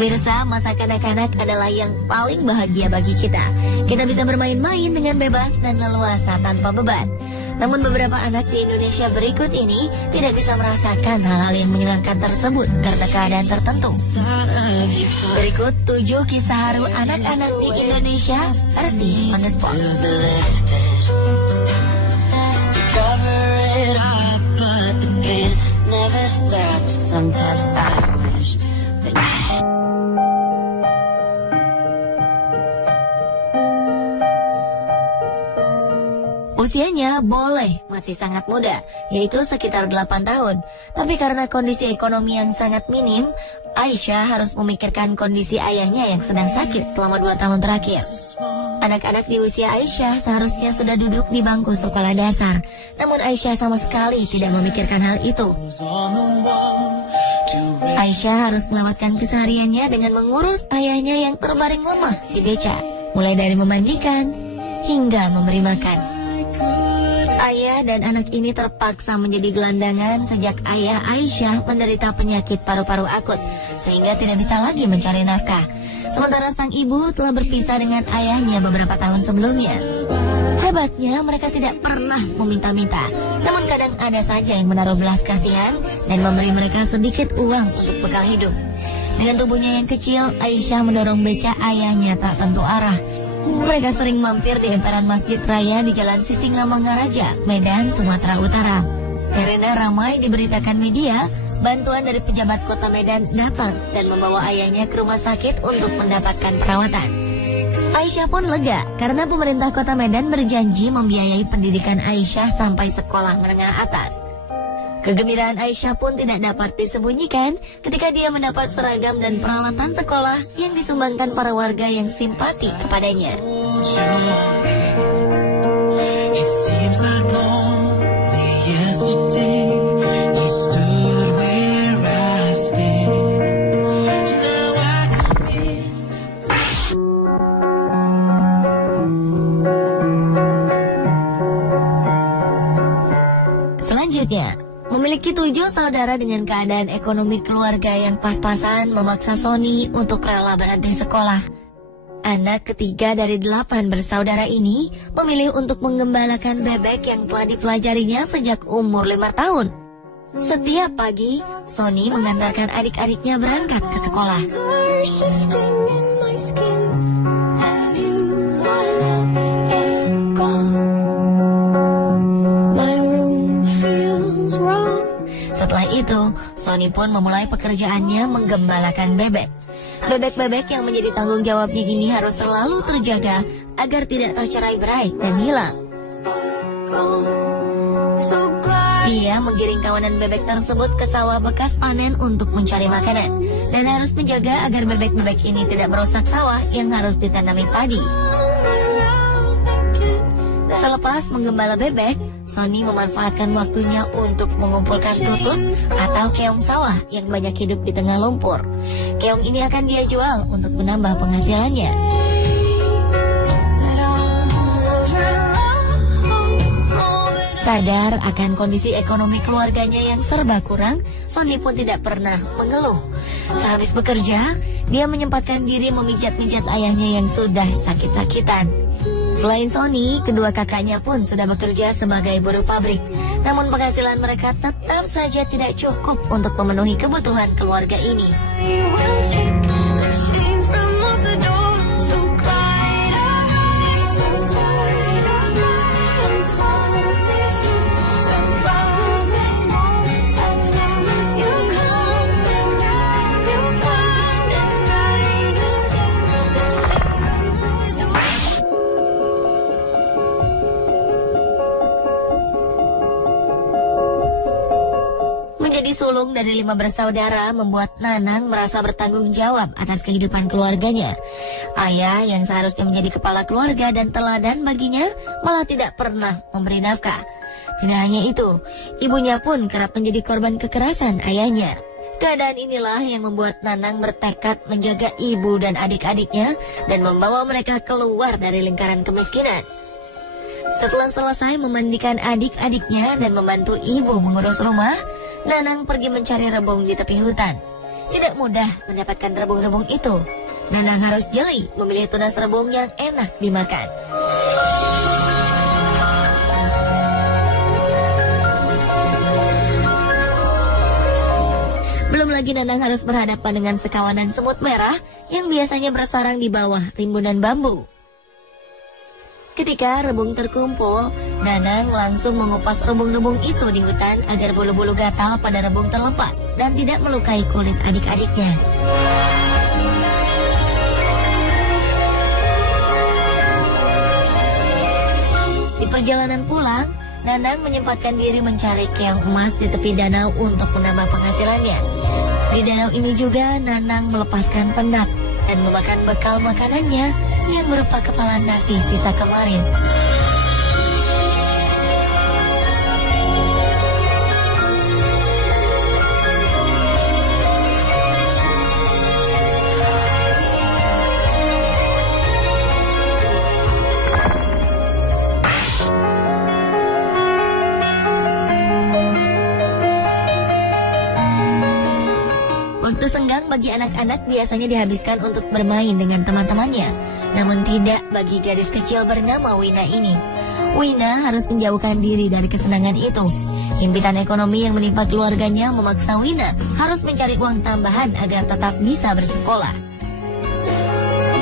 Pemirsa, masa kanak-kanak adalah yang paling bahagia bagi kita. Kita bisa bermain-main dengan bebas dan leluasa tanpa beban. Namun beberapa anak di Indonesia berikut ini tidak bisa merasakan hal-hal yang menyenangkan tersebut karena keadaan tertentu. Berikut 7 kisah haru anak-anak di Indonesia versi on the spot. Usianya boleh masih sangat muda, yaitu sekitar 8 tahun. Tapi karena kondisi ekonomi yang sangat minim, Aisyah harus memikirkan kondisi ayahnya yang sedang sakit selama 2 tahun terakhir. Anak-anak di usia Aisyah seharusnya sudah duduk di bangku sekolah dasar. Namun Aisyah sama sekali tidak memikirkan hal itu. Aisyah harus melewatkan kesehariannya dengan mengurus ayahnya yang terbaring lemah di beca. Mulai dari memandikan hingga memberi makan. Ayah dan anak ini terpaksa menjadi gelandangan sejak ayah Aisyah menderita penyakit paru-paru akut, sehingga tidak bisa lagi mencari nafkah. Sementara sang ibu telah berpisah dengan ayahnya beberapa tahun sebelumnya. Hebatnya, mereka tidak pernah meminta-minta, namun kadang ada saja yang menaruh belas kasihan dan memberi mereka sedikit uang untuk bekal hidup. Dengan tubuhnya yang kecil, Aisyah mendorong beca ayahnya tak tentu arah. Mereka sering mampir di emperan Masjid Raya di Jalan Sisingamangaraja, Medan, Sumatera Utara. Karena ramai diberitakan media, bantuan dari pejabat kota Medan datang dan membawa ayahnya ke rumah sakit untuk mendapatkan perawatan. Aisyah pun lega karena pemerintah kota Medan berjanji membiayai pendidikan Aisyah sampai sekolah menengah atas. Kegembiraan Aisyah pun tidak dapat disembunyikan ketika dia mendapat seragam dan peralatan sekolah yang disumbangkan para warga yang simpati kepadanya. Selanjutnya, memiliki 7 saudara dengan keadaan ekonomi keluarga yang pas-pasan memaksa Sony untuk rela berhenti sekolah. Anak ketiga dari 8 bersaudara ini memilih untuk menggembalakan bebek yang telah dipelajarinya sejak umur 5 tahun. Setiap pagi, Sony mengantarkan adik-adiknya berangkat ke sekolah. Setelah itu, Sony pun memulai pekerjaannya menggembalakan bebek. Bebek-bebek yang menjadi tanggung jawabnya ini harus selalu terjaga agar tidak tercerai-berai dan hilang. Dia menggiring kawanan bebek tersebut ke sawah bekas panen untuk mencari makanan, dan harus menjaga agar bebek-bebek ini tidak merusak sawah yang harus ditanami padi. Selepas menggembala bebek, Sony memanfaatkan waktunya untuk mengumpulkan tutut atau keong sawah yang banyak hidup di tengah lumpur. Keong ini akan dia jual untuk menambah penghasilannya. Sadar akan kondisi ekonomi keluarganya yang serba kurang, Sony pun tidak pernah mengeluh. Sehabis bekerja, dia menyempatkan diri memijat-mijat ayahnya yang sudah sakit-sakitan. Selain Sony, kedua kakaknya pun sudah bekerja sebagai buruh pabrik. Namun penghasilan mereka tetap saja tidak cukup untuk memenuhi kebutuhan keluarga ini. Menjadi sulung dari 5 bersaudara membuat Nanang merasa bertanggung jawab atas kehidupan keluarganya. Ayah yang seharusnya menjadi kepala keluarga dan teladan baginya malah tidak pernah memberi nafkah. Tidak hanya itu, ibunya pun kerap menjadi korban kekerasan ayahnya. Keadaan inilah yang membuat Nanang bertekad menjaga ibu dan adik-adiknya dan membawa mereka keluar dari lingkaran kemiskinan. Setelah selesai memandikan adik-adiknya dan membantu ibu mengurus rumah, Nanang pergi mencari rebung di tepi hutan. Tidak mudah mendapatkan rebung-rebung itu. Nanang harus jeli memilih tunas rebung yang enak dimakan. Belum lagi Nanang harus berhadapan dengan sekawanan semut merah yang biasanya bersarang di bawah rimbunan bambu. Ketika rebung terkumpul, Nanang langsung mengupas rebung-rebung itu di hutan agar bulu-bulu gatal pada rebung terlepas dan tidak melukai kulit adik-adiknya. Di perjalanan pulang, Nanang menyempatkan diri mencari keong emas di tepi danau untuk menambah penghasilannya. Di danau ini juga Nanang melepaskan penat dan memakan bekal makanannya yang berupa kepala nasi sisa kemarin. Waktu senggang bagi anak-anak biasanya dihabiskan untuk bermain dengan teman-temannya. Namun tidak bagi gadis kecil bernama Wina ini. Wina harus menjauhkan diri dari kesenangan itu. Himpitan ekonomi yang menimpa keluarganya memaksa Wina harus mencari uang tambahan agar tetap bisa bersekolah.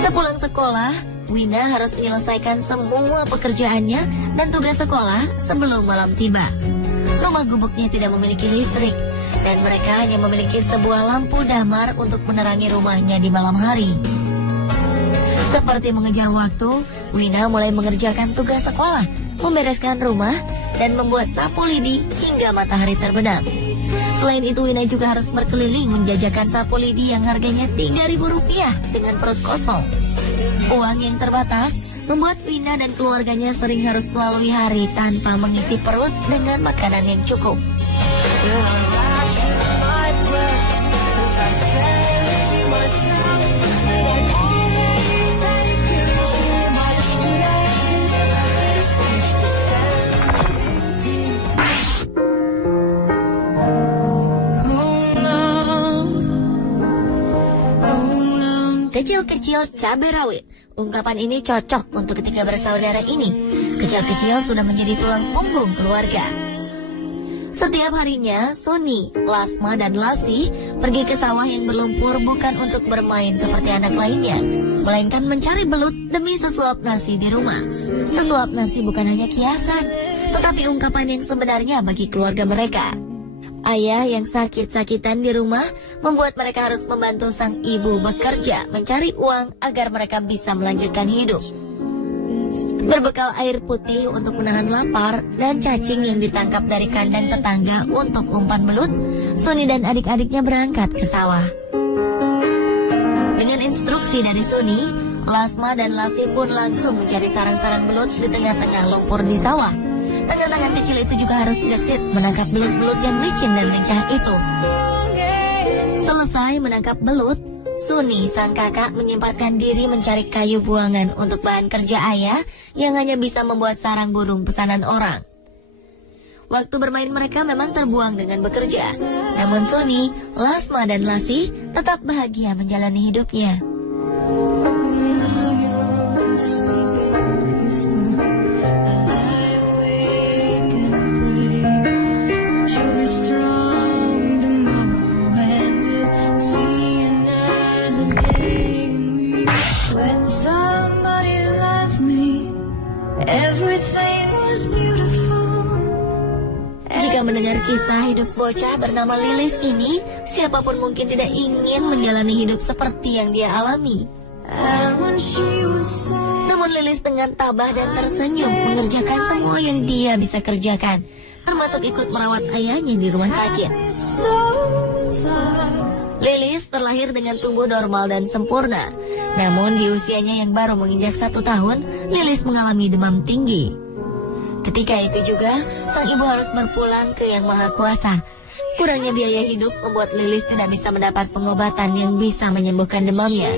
Sepulang sekolah, Wina harus menyelesaikan semua pekerjaannya dan tugas sekolah sebelum malam tiba. Rumah gubuknya tidak memiliki listrik, dan mereka hanya memiliki sebuah lampu damar untuk menerangi rumahnya di malam hari. Seperti mengejar waktu, Wina mulai mengerjakan tugas sekolah, membereskan rumah, dan membuat sapu lidi hingga matahari terbenam. Selain itu, Wina juga harus berkeliling menjajakan sapu lidi yang harganya Rp3.000 dengan perut kosong. Uang yang terbatas membuat Wina dan keluarganya sering harus melalui hari tanpa mengisi perut dengan makanan yang cukup. Kecil-kecil cabai rawit. Ungkapan ini cocok untuk ketiga bersaudara ini. Kecil-kecil sudah menjadi tulang punggung keluarga. Setiap harinya, Suni, Lasma, dan Lasih pergi ke sawah yang berlumpur bukan untuk bermain seperti anak lainnya, melainkan mencari belut demi sesuap nasi di rumah. Sesuap nasi bukan hanya kiasan, tetapi ungkapan yang sebenarnya bagi keluarga mereka. Ayah yang sakit-sakitan di rumah membuat mereka harus membantu sang ibu bekerja mencari uang agar mereka bisa melanjutkan hidup. Berbekal air putih untuk menahan lapar dan cacing yang ditangkap dari kandang tetangga untuk umpan belut, Suni dan adik-adiknya berangkat ke sawah. Dengan instruksi dari Suni, Lasma dan Lasih pun langsung mencari sarang-sarang belut di tengah-tengah lumpur di sawah. Tangan-tangan kecil itu juga harus gesit menangkap belut-belut yang licin dan lincah itu. Selesai menangkap belut, Suni, sang kakak, menyempatkan diri mencari kayu buangan untuk bahan kerja ayah yang hanya bisa membuat sarang burung pesanan orang. Waktu bermain mereka memang terbuang dengan bekerja. Namun Suni, Lasma, dan Lasih tetap bahagia menjalani hidupnya. Jika mendengar kisah hidup bocah bernama Lilis ini, siapapun mungkin tidak ingin menjalani hidup seperti yang dia alami. Namun Lilis dengan tabah dan tersenyum mengerjakan semua yang dia bisa kerjakan, termasuk ikut merawat ayahnya di rumah sakit. Lilis terlahir dengan tubuh normal dan sempurna. Namun di usianya yang baru menginjak 1 tahun, Lilis mengalami demam tinggi. Ketika itu juga, sang ibu harus berpulang ke Yang Maha Kuasa. Kurangnya biaya hidup membuat Lilis tidak bisa mendapat pengobatan yang bisa menyembuhkan demamnya.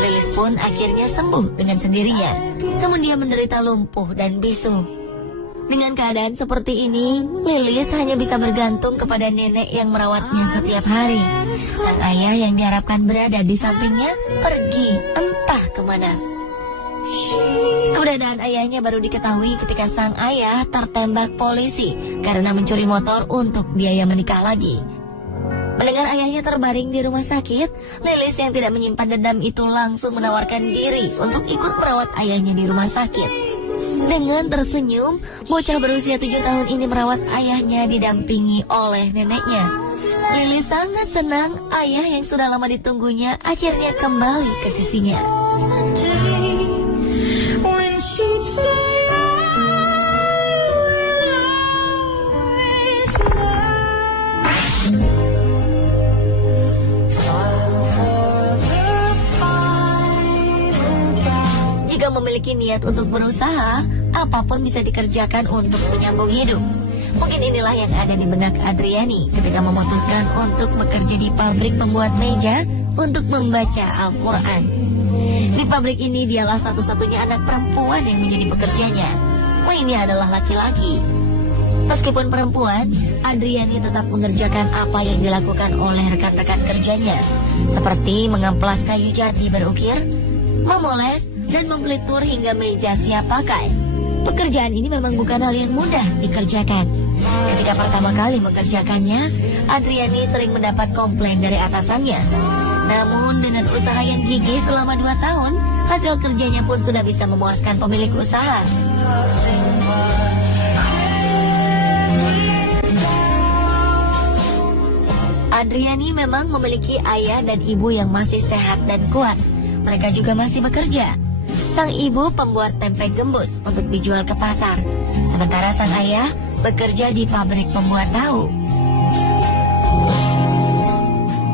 Lilis pun akhirnya sembuh dengan sendirinya. Namun dia menderita lumpuh dan bisu. Dengan keadaan seperti ini, Lilis hanya bisa bergantung kepada nenek yang merawatnya setiap hari. Sang ayah yang diharapkan berada di sampingnya pergi entah kemana. Keberadaan ayahnya baru diketahui ketika sang ayah tertembak polisi karena mencuri motor untuk biaya menikah lagi. Mendengar ayahnya terbaring di rumah sakit, Lilis yang tidak menyimpan dendam itu langsung menawarkan diri untuk ikut merawat ayahnya di rumah sakit. Dengan tersenyum, bocah berusia 7 tahun ini merawat ayahnya didampingi oleh neneknya. Lilis sangat senang ayah yang sudah lama ditunggunya akhirnya kembali ke sisinya. Jika memiliki niat untuk berusaha, apapun bisa dikerjakan untuk menyambung hidup. Mungkin inilah yang ada di benak Adriani ketika memutuskan untuk bekerja di pabrik pembuat meja untuk membaca Al-Quran. Di pabrik ini dialah satu-satunya anak perempuan yang menjadi pekerjanya. Lainnya adalah laki-laki. Meskipun perempuan, Adriani tetap mengerjakan apa yang dilakukan oleh rekan-rekan kerjanya, seperti mengamplas kayu jati berukir, memoles, dan membelitur hingga meja siap pakai. Pekerjaan ini memang bukan hal yang mudah dikerjakan. Ketika pertama kali mengerjakannya, Adriani sering mendapat komplain dari atasannya. Namun dengan usaha yang gigih selama 2 tahun, hasil kerjanya pun sudah bisa memuaskan pemilik usaha. Adriani memang memiliki ayah dan ibu yang masih sehat dan kuat. Mereka juga masih bekerja. Sang ibu pembuat tempe gembus untuk dijual ke pasar, sementara sang ayah bekerja di pabrik pembuat tahu.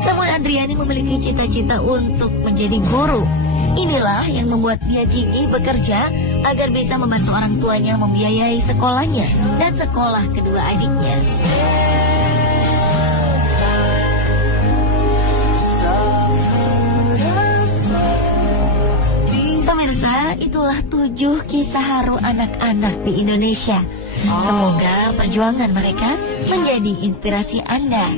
Namun Adriani memiliki cita-cita untuk menjadi guru. Inilah yang membuat dia gigih bekerja agar bisa membantu orang tuanya membiayai sekolahnya dan sekolah kedua adiknya. Pemirsa, itulah 7 kisah haru anak-anak di Indonesia. Semoga perjuangan mereka menjadi inspirasi Anda.